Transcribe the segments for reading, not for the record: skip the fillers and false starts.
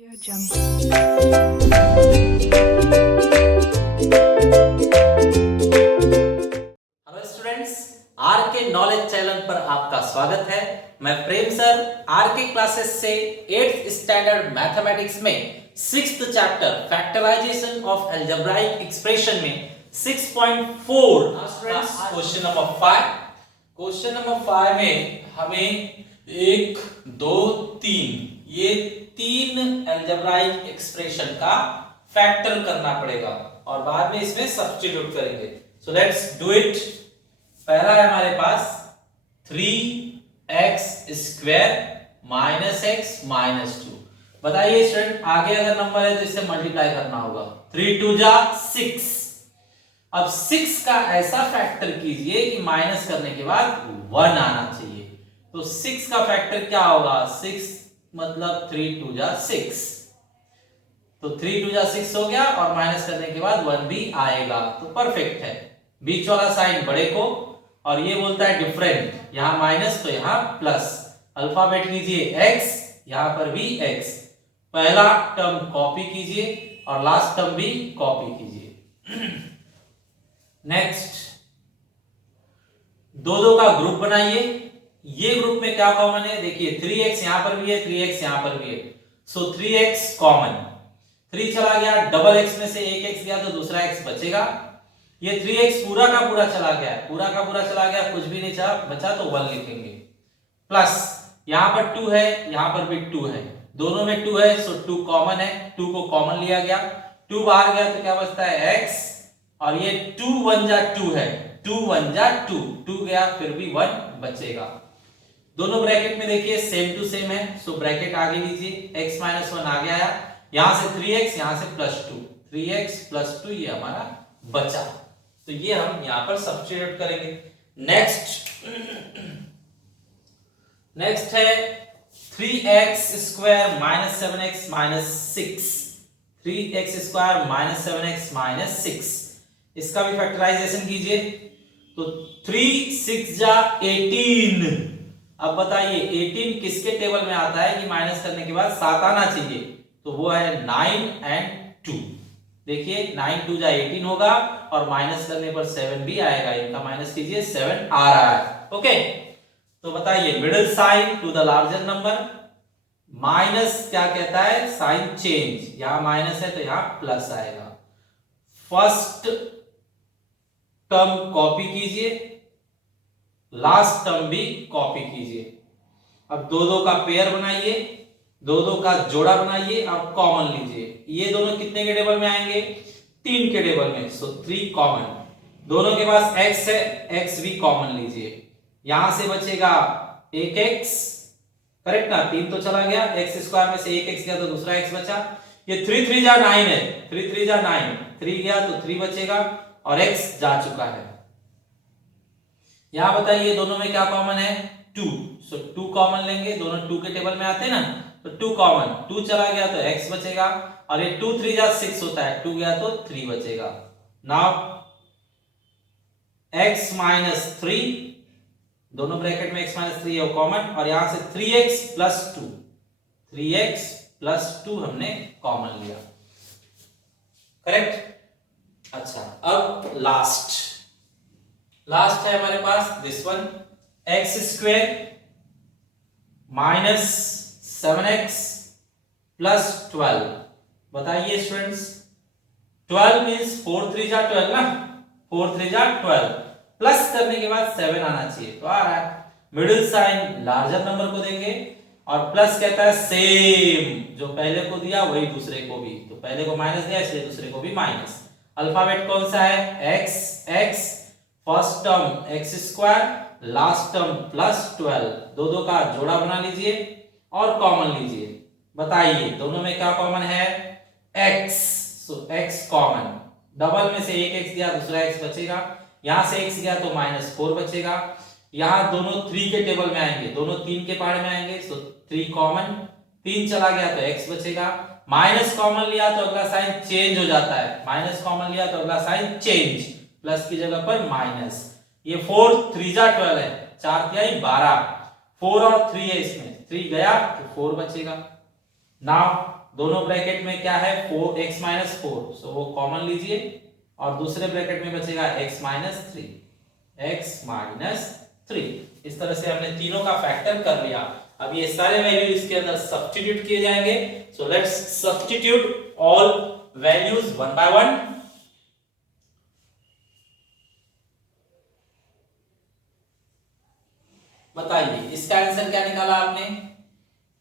Hello students, R K knowledge channel पर आपका स्वागत है। मैं Prem sir R K classes से 8th स्टैंडर्ड मैथमेटिक्स में 6th chapter factorization of algebraic expression में 6.4 students question number 5। Question number 5 में हमें 1 2 3 ये 3 अलजेब्राइक एक्सप्रेशन का फैक्टर करना पड़ेगा और बाद में इसमें सब्स्टिट्यूट करेंगे। So let's do it. पहला है हमारे पास 3x square minus x minus 2। बताइए स्टूडेंट, आगे अगर नंबर है तो इससे मल्टीप्लाई करना होगा। 3 2 जा 6। अब 6 का ऐसा फैक्टर कीजिए कि माइनस करने के बाद 1 आना चाहिए। तो 6 का फैक्टर क्या होगा? 6 मतलब 3 2 जा 6। तो 3 2 जा 6 हो गया और माइनस करने के बाद 1 भी आएगा, तो परफेक्ट है। बीच वाला साइन बड़े को और ये बोलता है डिफरेंट, यहां माइनस तो यहां प्लस। अल्फाबेट लीजिए x, यहां पर भी x। पहला टर्म कॉपी कीजिए और लास्ट टर्म भी कॉपी कीजिए। नेक्स्ट, दो का ग्रुप बनाइए। ये ग्रुप में क्या कॉमन है? देखिए 3x यहां पर भी है, 3x यहां पर भी है, सो 3x कॉमन। 3 चला गया, डबल x में से एक x गया तो दूसरा x बचेगा। ये 3x पूरा का पूरा चला गया, पूरा का पूरा चला गया, कुछ भी नहीं बचा तो 1 लिखेंगे। प्लस यहां पर 2 है, यहां पर भी 2 है, दोनों में 2 है, सो 2 कॉमन है, 2 को कॉमन लिया गया। 2 बाहर गया तो क्या बचता है? x। और ये 2 1 जा 2 है, 2 1 जा 2, 2 गया फिर भी 1 बचेगा। दोनों ब्रैकेट में देखिए सेम टू सेम है, सो ब्रैकेट आगे लीजिए, x - 1 आ गया। यहां से 3x, यहां से +2, 3x + 2 ये हमारा बचा। तो ये हम यहां पर सब्स्टिट्यूट करेंगे। नेक्स्ट है 3x square minus 7x minus 6। 3x square minus 7x minus 6, इसका भी फैक्टराइजेशन कीजिए। तो 3 6 जा 18। अब बताइए 18 किसके टेबल में आता है कि माइनस करने के बाद 7 आना चाहिए? तो वो है 9 और 2। देखिए 9 2 जा 18 होगा और माइनस करने पर 7 भी आएगा। इनका माइनस कीजिए, 7 आ रहा है। ओके, तो बताइए middle sign to the larger number. Minus क्या कहता है? साइन चेंज, यहां माइनस है तो यहां प्लस आएगा। फर्स्ट टर्म कॉपी कीजिए, लास्ट टर्म भी कॉपी कीजिए। अब दो का पेयर बनाइए, दो का जोड़ा बनाइए और कॉमन लीजिए। ये दोनों कितने के टेबल में आएंगे? 3 के टेबल में, सो 3 कॉमन। दोनों के पास x है, x भी कॉमन लीजिए। यहां से बचेगा 1x, करेक्ट ना? 3 तो चला गया, x स्क्वायर में से 1x गया तो दूसरा x बचा। ये 3 3 जा 9 है, 3 3 जा 9, 3 गया तो 3 बचेगा और x जा चुका है। यहां बताइए दोनों में क्या कॉमन है? 2, सो 2 कॉमन लेंगे। दोनों 2 के टेबल में आते हैं ना, तो 2 कॉमन, 2 चला गया तो x बचेगा और ये 2 3 जा 6 होता है, 2 गया तो 3 बचेगा। नाउ x - 3, दोनों ब्रैकेट में x - 3 है वो कॉमन, और यहां से 3x + 2, 3x + 2 हमने कॉमन लिया, करेक्ट। अच्छा, अब लास्ट है हमारे पास this one, x square minus 7x + 12। बताइए स्टूडेंट्स, 12 मींस 4 3 जा 12 ना, 4 3 जा 12, प्लस करने के बाद 7 आना चाहिए, तो आ रहा है। मिडिल साइन लार्जर नंबर को देंगे और प्लस कहता है सेम, जो पहले को दिया वही दूसरे को भी, तो पहले को माइनस दिया इसलिए दूसरे को भी माइनस। अल्फाबेट कौन सा है? x, first term x square, last term +12। दो का जोड़ा बना लीजिए और कॉमन लीजिए। बताइए दोनों में क्या कॉमन है? x, सो x कॉमन। डबल में से एक x गया, दूसरा x बचेगा। यहां से x गया तो -4 बचेगा। यहां दोनों 3 के टेबल में आएंगे, दोनों 3 के पार्ट में आएंगे, सो 3 कॉमन। 3 चला गया तो x बचेगा। माइनस कॉमन लिया तो अगला साइन चेंज हो जाता है, माइनस कॉमन लिया तो अगला साइन चेंज, प्लस की जगह पर माइनस। ये 4 3 जा 12 है, 4 3 12, 4 और 3 है इसमें, 3 गया तो 4 बचेगा। नाउ दोनों ब्रैकेट में क्या है 4x माइनस 4, सो वो कॉमन लीजिए और दूसरे ब्रैकेट में बचेगा x माइनस 3, x माइनस 3। इस तरह से हमने तीनों का फैक्टर कर लिया। अब ये सारे वैल्यू इसके अंदर सब्स्टिट्यूट किए जाएंगे। So let's substitute all values one by one. बताइए इसका आंसर क्या निकाला आपने,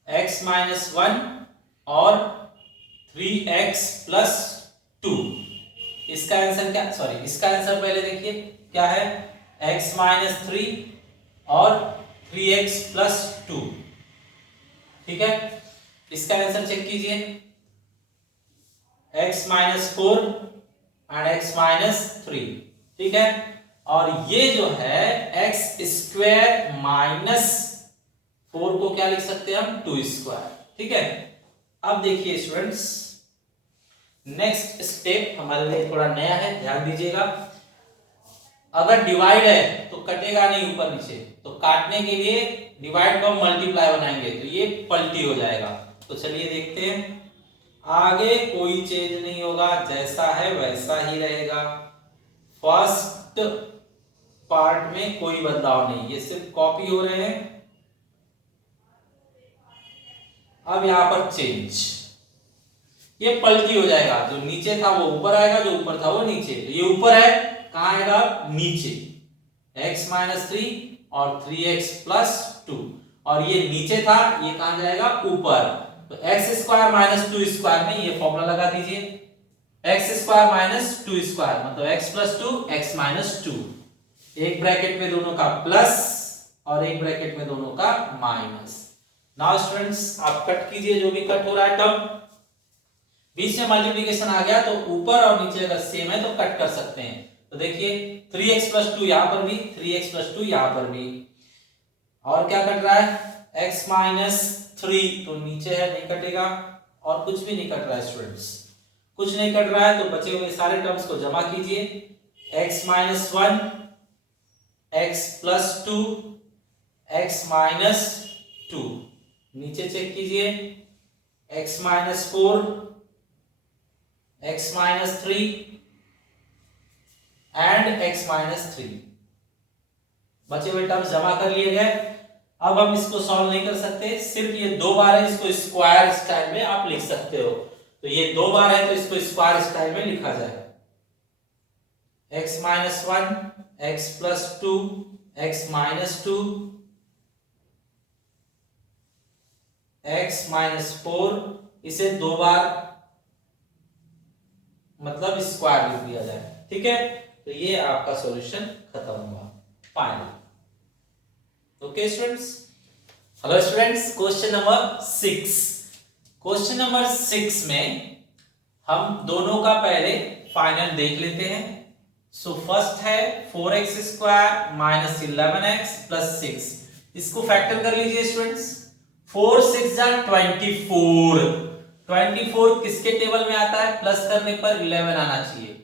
x माइनस 1 और 3x प्लस 2। इसका आंसर क्या, सॉरी इसका आंसर पहले देखिए क्या है, x माइनस 3 और 3x प्लस 2। ठीक है, इसका आंसर चेक कीजिए, x minus 4 and x minus 3। ठीक है, और ये जो है x स्क्वायर माइनस 4 को क्या लिख सकते हैं हम, 2 स्क्वायर। ठीक है, अब देखिए स्टूडेंट्स नेक्स्ट स्टेप हमारे लिए थोड़ा नया है, ध्यान दीजिएगा। अगर डिवाइड है तो कटेगा नहीं ऊपर नीचे, तो काटने के लिए डिवाइड को हम मल्टीप्लाई बनाएंगे तो ये पलटी हो जाएगा। तो चलिए देखते हैं, आगे कोई चेंज नहीं होगा, जैसा है वैसा ही रहेगा। फर्स्ट पार्ट में कोई बदलाव नहीं, ये सिर्फ कॉपी हो रहे हैं। अब यहां पर चेंज, ये पलटी हो जाएगा, जो नीचे था वो ऊपर आएगा, जो ऊपर था वो नीचे। तो ये ऊपर है, कहां आएगा, नीचे, x माइनस 3 और 3x प्लस 2, और ये नीचे था, ये कहां जाएगा, ऊपर। तो x स्क्वायर माइनस 2 स्क्वायर में ये फॉर्मूला लगा दीजिए, x स्क्वायर माइनस 2 स्क्वायर मतलब x प्लस 2 x माइनस 2। एक ब्रैकेट में दोनों का प्लस और एक ब्रैकेट में दोनों का माइनस। नाउ स्टूडेंट्स आप कट कीजिए जो भी कट हो रहा है, तब बीच में मल्टीप्लिकेशन आ गया तो ऊपर और नीचे अगर सेम है तो कट कर सकते हैं। तो देखिए 3x प्लस 2 यहां पर भी, 3x प्लस 2 यहां पर भी, और क्या कट रहा है, x माइनस 3 तो नीचे है, नहीं कटेगा, और कुछ भी नहीं कट रहा है स्टूडेंट्स, कुछ नहीं कट रहा है। तो बचे हुए सारे टर्म्स को जमा कीजिए, x minus 1 x plus 2 x minus 2, नीचे चेक कीजिए x minus 4 x minus 3 and x minus 3। बचे हुए टर्म्स जमा कर लिए गए। अब हम इसको सॉल्व नहीं कर सकते, सिर्फ ये दो बार है, इसको स्क्वायर स्टाइल में आप लिख सकते हो। तो ये दो बार है तो इसको स्क्वायर स्टाइल में लिखा जाए, x minus 1 x plus 2 x minus 2 x minus 4, इसे दो बार मतलब स्क्वायर लिख दिया जाए। ठीक है, तो ये आपका सॉल्यूशन खत्म हुआ final. Okay students, hello students, question number 6। Question number 6 में हम दोनों का पहले फाइनल देख लेते हैं। सो फर्स्ट है 4x square minus 11x plus 6, इसको फैक्टर कर लीजिए स्टूडेंट्स। 4 6 जा 24, 24 किसके टेबल में आता है, प्लस करने पर 11 आना चाहिए।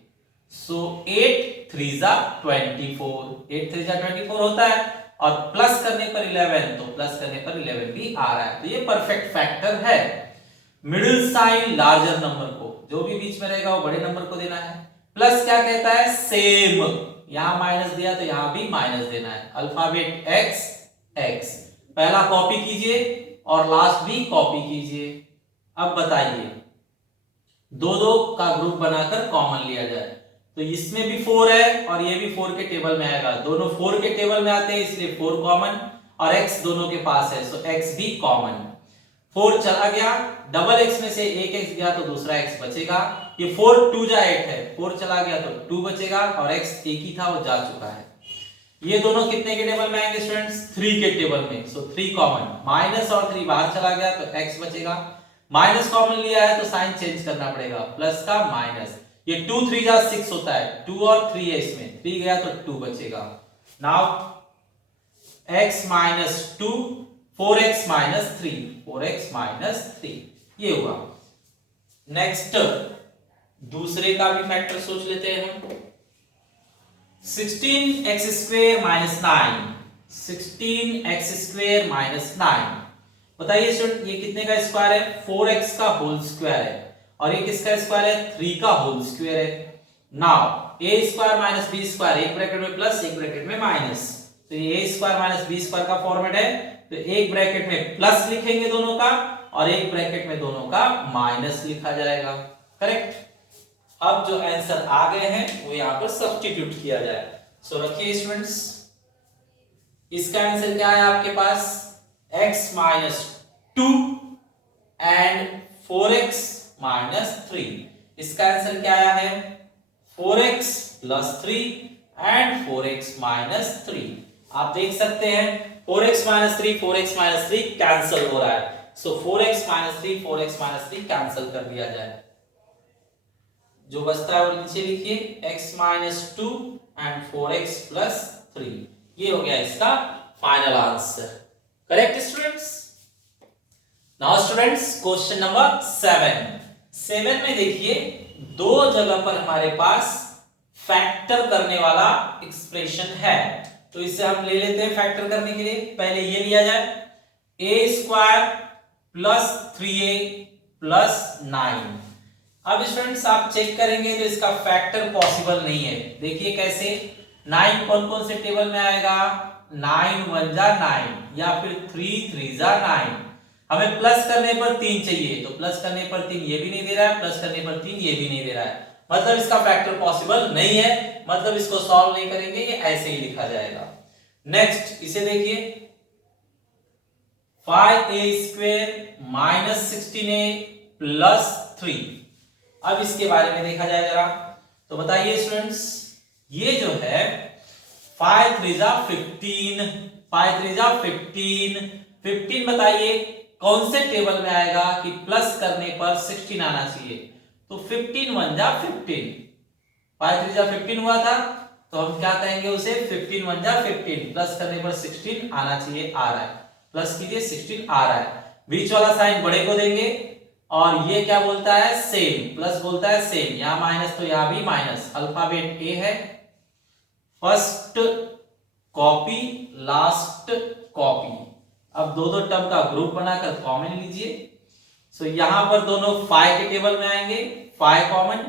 सो 8 3 जा 24, 8 3 जा 24 होता है, और प्लस करने पर 11, तो प्लस करने पर 11 भी आ रहा है, तो ये परफेक्ट फैक्टर है। मिडिल साइन लार्जर नंबर को, जो भी बीच में रहेगा वो बड़े नंबर को देना है। प्लस क्या कहता है, सेम, यहां माइनस दिया तो यहां भी माइनस देना है। अल्फाबेट x x, पहला कॉपी कीजिए और लास्ट भी कॉपी कीजिए। अब बताइए, दो दो का ग्रुप बनाकर कॉमन लिया जाए, तो इसमें भी 4 है और ये भी 4 के टेबल में आएगा, दोनों 4 के टेबल में आते हैं इसलिए 4 कॉमन, और x दोनों के पास है सो x भी कॉमन। 4 चला गया, डबल x में से एक x गया तो दूसरा x बचेगा। ये 4 2 जा 8 है, 4 चला गया तो 2 बचेगा, और x एक ही था वो जा चुका है। ये दोनों कितने के टेबल में आएंगे स्टूडेंट्स, 3 के टेबल में, सो 3 कॉमन। माइनस और 3 बाहर चला गया तो x बचेगा, माइनस कॉमन लिया है तो साइन चेंज करना पड़ेगा, प्लस का माइनस। ये 2 3 जा 6 होता है, 2 और 3 है इसमें, 3 गया तो 2 बचेगा। Now x minus 2 4x minus 3, 4x minus 3, ये हुआ। नेक्स्ट दूसरे का भी फैक्टर सोच लेते हैं हम। 16x square minus 9, 16x square minus 9, बताइए स्टूडेंट, ये कितने का स्क्वायर है? 4x का होल स्क्वायर है, और ये किसका स्क्वायर है? 3 का होल स्क्वायर है। Now a square minus b square, एक ब्रैकेट में प्लस एक ब्रैकेट में माइनस, तो ये a square minus b square का फॉर्मेट है, तो एक ब्रैकेट में प्लस लिखेंगे दोनों का, और एक ब्रैकेट में दोनों का माइनस लिखा जाएगा। करेक्ट। अब जो आंसर आ गए हैं वो यहां पर सब्स्टिट्यूट किया जाए। सो रखिए स्टूडेंट्स, इसका आंसर क्या है आपके पास? x minus 2 and 4x minus 3। इसका आंसर क्या आया है? 4x plus 3 and 4x minus 3। आप देख सकते हैं 4x minus 3 4x minus 3 cancel हो रहा है, सो 4x minus 3 4x minus 3 cancel कर दिया जाए। जो बचता है वो नीचे लिखिए, x minus 2 and 4x plus 3। ये हो गया इसका final answer. Correct students. Now students question number 7 में देखिए दो जगह पर हमारे पास फैक्टर करने वाला एक्सप्रेशन है, तो इसे हम ले लेते हैं फैक्टर करने के लिए। पहले ये लिया जाए a square plus 3a plus 9। अब स्टूडेंट्स आप चेक करेंगे तो इसका फैक्टर पॉसिबल नहीं है। देखिए कैसे, 9 कौन कौन से टेबल में आएगा? 9 1 जा 9, या फिर 3 3 जा 9। हमें प्लस करने पर 3 चाहिए, तो प्लस करने पर 3 ये भी नहीं दे रहा है, प्लस करने पर 3 ये भी नहीं दे रहा है, मतलब इसका फैक्टर पॉसिबल नहीं है, मतलब इसको सॉल्व नहीं करेंगे, ये ऐसे ही लिखा जाएगा। नेक्स्ट इसे देखिए, 5a square minus 16a plus 3। अब इसके बारे में देखा जाए जरा, तो बताइए स्टूडेंट्स, ये जो है 5 3 जा 15, 5 3 जा 15 बताइए कौन से टेबल में आएगा कि प्लस करने पर 16 आना चाहिए? तो 15 1 जा 15, 5 3 जा 15 हुआ था, तो हम क्या कहेंगे उसे? 15 1 जा 15, प्लस करने पर 16 आना चाहिए, आ रहा है, प्लस कीजिए 16 आ रहा है। बीच वाला साइन बड़े को देंगे, और ये क्या बोलता है? सेम, प्लस बोलता है सेम, यहां माइनस तो यहां भी माइनस। अल्फाबेट ए है, फर्स्ट कॉपी लास्ट कॉपी। अब दो दो टर्म का ग्रुप बनाकर कॉमन लीजिए। सो यहां पर दोनों 5 के टेबल में आएंगे, 5 कॉमन,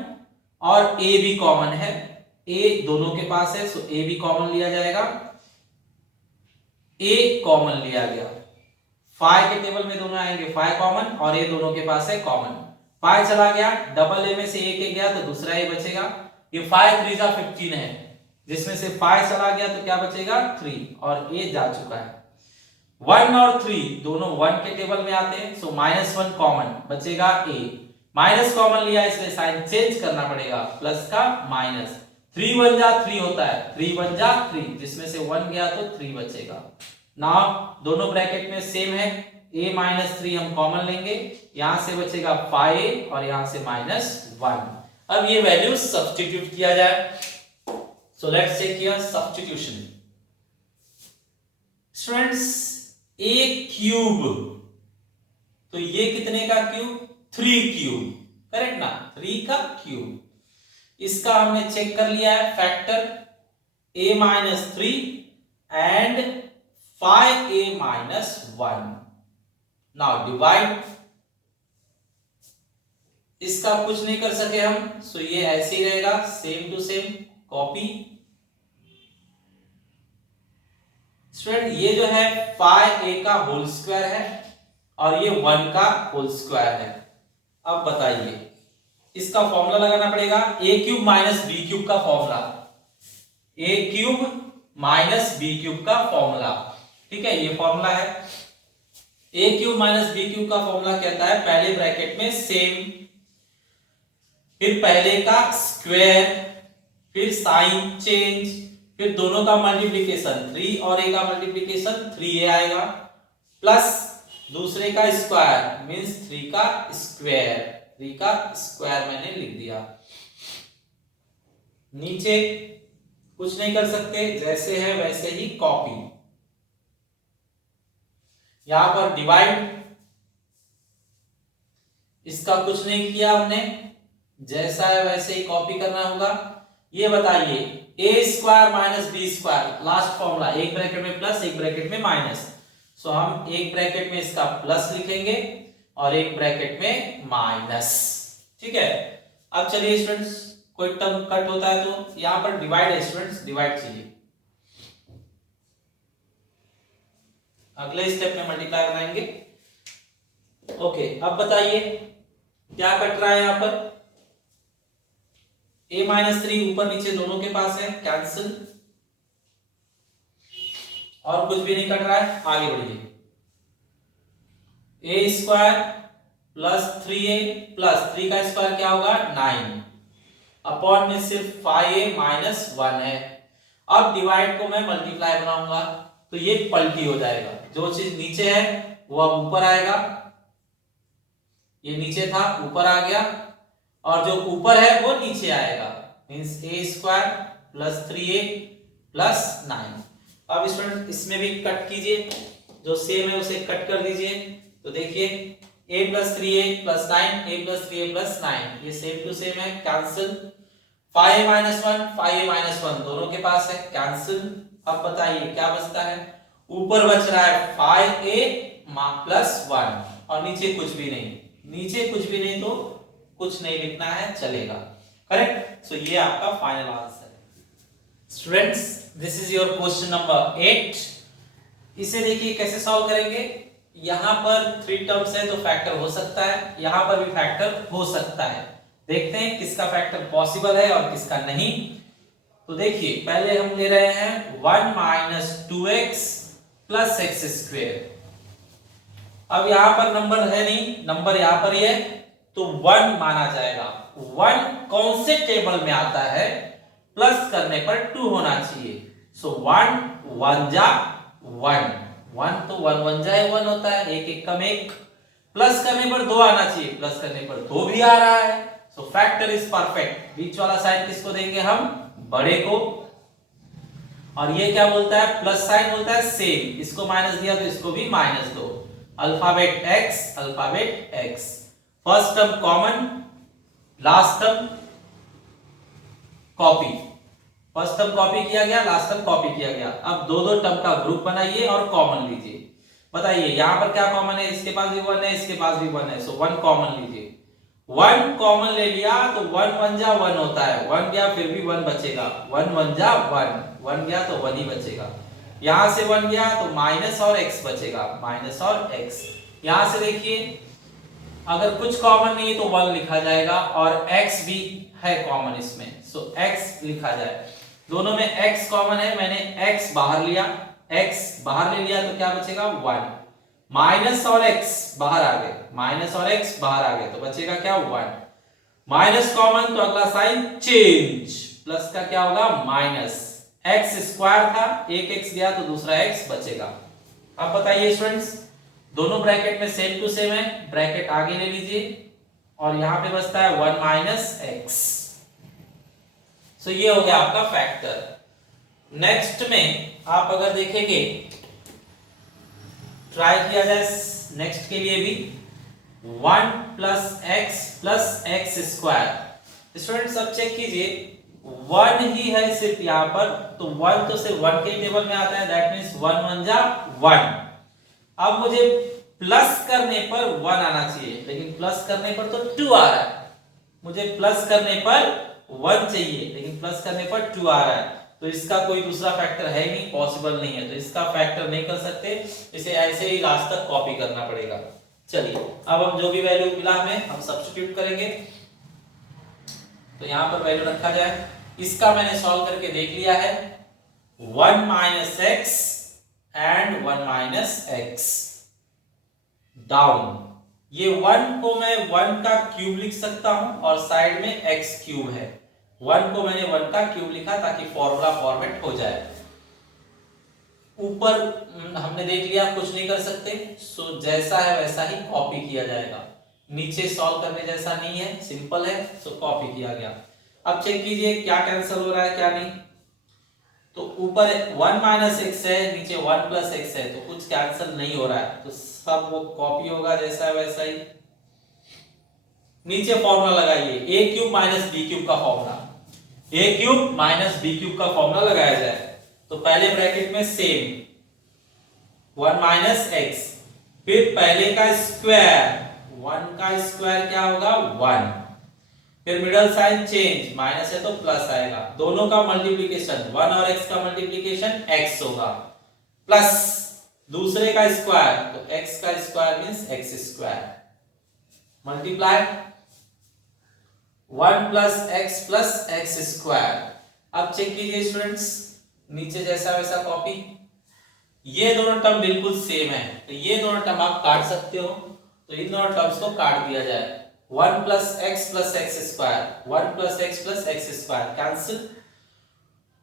और a भी कॉमन है, a दोनों के पास है, सो a भी कॉमन लिया जाएगा, a कॉमन लिया गया। 5 के टेबल में दोनों आएंगे 5 कॉमन, और a दोनों के पास है कॉमन। 5 चला गया, डबल a में से एक गया तो दूसरा a बचेगा। ये 5 3 जा 15 है, जिसमें से 5 चला गया तो क्या बचेगा? 3, और a जा चुका है। 1 और 3 दोनों 1 के टेबल में आते हैं, सो -1 कॉमन बचेगा a। माइनस कॉमन लिया इसलिए साइन चेंज करना पड़ेगा, प्लस का माइनस। 3 1 जा 3 होता है, 3 1 जा 3, जिसमें से 1 गया तो 3 बचेगा। नाउ दोनों ब्रैकेट में सेम है, a माइनस 3 हम कॉमन लेंगे, यहां से बचेगा 5 और यहां से -1। अब ये वैल्यू सब्स्टिट्यूट किया जाए, so let's check here substitution. Students a cube, तो ये कितने का क्यूब? 3 क्यूब, करेक्ट ना? 3 का क्यूब। इसका हमने चेक कर लिया है factor, a minus 3 and 5a minus 1। Now divide, इसका कुछ नहीं कर सके हम, सो ये ऐसे ही रहेगा, same to same copy. Student ये जो है 5a का होल स्क्वायर है, और ये 1 का होल स्क्वायर है। अब बताइए, इसका फॉर्मूला लगाना पड़ेगा, a cube minus b cube का formula, a cube minus b cube का फॉर्मूला, ठीक है, ये फॉर्मूला है। a cube minus b cube का फॉर्मूला कहता है पहले ब्रैकेट में सेम, फिर पहले का स्क्वायर, फिर साइन चेंज, फिर दोनों का मल्टीप्लिकेशन, 3 और a का मल्टीप्लिकेशन 3a आएगा, प्लस दूसरे का स्क्वायर मींस 3 का स्क्वायर, 3 का स्क्वायर मैंने लिख दिया। नीचे कुछ नहीं कर सकते, जैसे है वैसे ही कॉपी। यहां पर डिवाइड, इसका कुछ नहीं किया हमने, जैसा है वैसे ही कॉपी करना होगा। ये बताइए a square minus b square, last formula, एक ब्रैकेट में प्लस एक ब्रैकेट में माइनस, सो हम एक ब्रैकेट में इसका प्लस लिखेंगे और एक ब्रैकेट में माइनस। ठीक है, अब चलिए स्टूडेंट्स, कोई टर्म कट होता है तो यहां पर डिवाइड है स्टूडेंट्स, डिवाइड कीजिए। अगले स्टेप में मल्टीप्लाई बनाएंगे। ओके, अब बताइए क्या कट रहा है यहां पर? a-3 ऊपर नीचे दोनों के पास है, कैंसिल, और कुछ भी नहीं कट रहा है। आगे बढ़िए, a square plus 3a plus 3 का स्क्वायर क्या होगा 9 अपॉन में सिर्फ 5a माइनस 1 है। अब डिवाइड को मैं मल्टीप्लाई बनाऊंगा तो ये पलटी हो जाएगा, जो चीज नीचे है वो अब ऊपर आएगा, ये नीचे था ऊपर आ गया, और जो ऊपर है वो नीचे आएगा, means a square plus 3a plus 9। अब स्टूडेंट इसमें भी कट कीजिए, जो सेम है उसे कट कर दीजिए। तो देखिए a plus 3a plus 9, a plus 3a plus 9, ये सेम टू सेम है, cancel. 5a minus 1, 5a minus 1 दोनों के पास है, कैंसिल। अब बताइए क्या बचता है? ऊपर बच रहा है 5a प्लस 1 और नीचे कुछ भी नहीं, नीचे कुछ भी नहीं तो कुछ नहीं लिखना है, चलेगा, करेक्ट। सो ये आपका फाइनल आंसर है। Students, this is your question number 8। इसे देखिए कैसे सॉल्व करेंगे। यहां पर 3 टर्म्स है तो फैक्टर हो सकता है, यहां पर भी फैक्टर हो सकता है। देखते हैं किसका फैक्टर पॉसिबल है और किसका नहीं। तो देखिए पहले हम ले रहे हैं 1 minus 2x plus x square. अब यहां पर नंबर है नहीं, नंबर यहां पर ही है तो 1 माना जाएगा। 1 कौन से टेबल में आता है? प्लस करने पर 2 होना चाहिए। सो 1 1 जा 1, 1 तो 1 1 जाए 1 होता है, एक एक कम एक, प्लस करने पर 2 आना चाहिए, प्लस करने पर 2 भी आ रहा है। सो फैक्टर इज परफेक्ट। बीच वाला साइन किसको देंगे हम? बड़े को। और ये क्या बोलता है? प्लस साइन बोलता है सेम, इसको माइनस दिया तो इसको भी माइनस दो। Alphabet x, alphabet x, first term common, last term copy. First term copy किया गया, लास्ट टर्म कॉपी किया गया। अब दो दो टर्म का ग्रुप बनाइए और कॉमन लीजिए। बताइए यहां पर क्या कॉमन है? इसके पास भी 1 है, इसके पास भी 1 है, सो 1 कॉमन लीजिए। 1 कॉमन ले लिया तो 1 1 जा 1 होता है, 1 गया फिर भी 1 बचेगा, 1 1 जा 1, 1 गया तो 1 ही बचेगा। यहां से 1 गया तो माइनस और x बचेगा, माइनस और x। यहां से देखिए अगर कुछ कॉमन नहीं है तो 1 लिखा जाएगा, और x भी है कॉमन इसमें, सो x लिखा जाए। दोनों में x कॉमन है, मैंने x बाहर लिया, x बाहर ले लिया तो क्या बचेगा 1, माइनस और x बाहर आ गए, माइनस और x बाहर आ गए तो बचेगा क्या 1। माइनस कॉमन तो अगला साइन चेंज, प्लस का क्या होगा माइनस। x स्क्वायर था, एक x गया तो दूसरा x बचेगा। अब बताइए स्टूडेंट्स, दोनों ब्रैकेट में सेम टू सेम है, ब्रैकेट आगे ले लीजिए और यहां पे बचता है 1 माइनस x। सो ये हो गया आपका फैक्टर। नेक्स्ट में आप अगर देखेंगे, ट्राई किया जाए नेक्स्ट के लिए भी, 1 प्लस x स्क्वायर। स्टूडेंट्स अब चेक कीजिए, 1 ही है सिर्फ यहां पर, तो 1 तो सिर्फ 1 के टेबल में आता है, दैट मींस 1 1 जा 1। अब मुझे प्लस करने पर 1 आना चाहिए, लेकिन प्लस करने पर तो 2 आ रहा है। मुझे प्लस करने पर 1 चाहिए, लेकिन प्लस करने पर 2 आ रहा है, तो इसका कोई दूसरा फैक्टर है नहीं, पॉसिबल नहीं है, तो इसका फैक्टर नहीं कर सकते, इसे ऐसे ही लास्ट तक कॉपी करना पड़ेगा। चलिए अब हम जो भी वैल्यू मिला हमें हम सब्स्टिट्यूट करेंगे। तो यहां पर वैल्यू रखा जाए, इसका मैंने सॉल्व करके देख लिया है, 1 minus x and 1 minus x down. ये 1 को मैं 1 का क्यूब लिख सकता हूं और साइड में x क्यूब है, 1 को मैंने 1 का क्यूब लिखा ताकि फॉर्मूला फॉर्मेट हो जाए। ऊपर हमने देख लिया कुछ नहीं कर सकते, सो जैसा है वैसा ही कॉपी किया जाएगा, नीचे सॉल्व करने जैसा नहीं है, सिंपल है, सो कॉपी किया गया। अब चेक कीजिए क्या कैंसिल हो रहा है क्या नहीं। तो ऊपर 1 माइनस एक्स है, नीचे 1 प्लस एक्स है, तो कुछ कैंसिल नहीं हो रहा है, तो सब वो कॉपी होगा जैसा है वैसा ही। नीचे फॉर्मूला लगाइए, a cube minus b cube का formula, a cube minus b cube का फॉर्मूला लगाया जाए। तो पहले ब्रैकेट में सेम 1 माइनस एक्स, फिर पहले का स्क्वायर, 1 का स्क्वायर क्या होगा 1, फिर मिडल साइन चेंज, माइनस है तो प्लस आएगा, दोनों का मल्टीप्लिकेशन 1 और x का मल्टीप्लिकेशन x होगा, प्लस दूसरे का स्क्वायर तो x का square means x square, multiply 1 plus x square. अब चेक कीजिए स्टूडेंट्स, नीचे जैसा वैसा कॉपी, ये दोनों टर्म बिल्कुल सेम है, तो ये दोनों टर्म आप काट सकते हो, तो इन दोनों टर्म्स को काट दिया जाए, 1 plus x square, 1 plus x square cancel,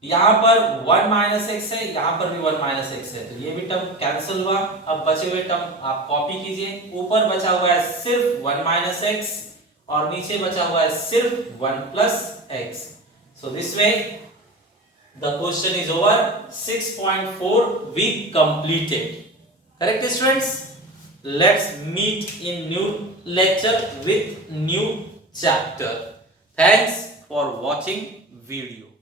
यहां पर 1 माइनस एक्स है, यहां पर भी 1 माइनस एक्स है, तो ये भी टर्म कैंसिल हुआ। अब बचे हुए टर्म आप कॉपी कीजिए, ऊपर बचा हुआ है सिर्फ 1 माइनस एक्स और नीचे बचा हुआ है सिर्फ 1 plus x. So this way the question is over, 6.4 we completed. Correct students? Let's meet in new lecture with new chapter. Thanks for watching video.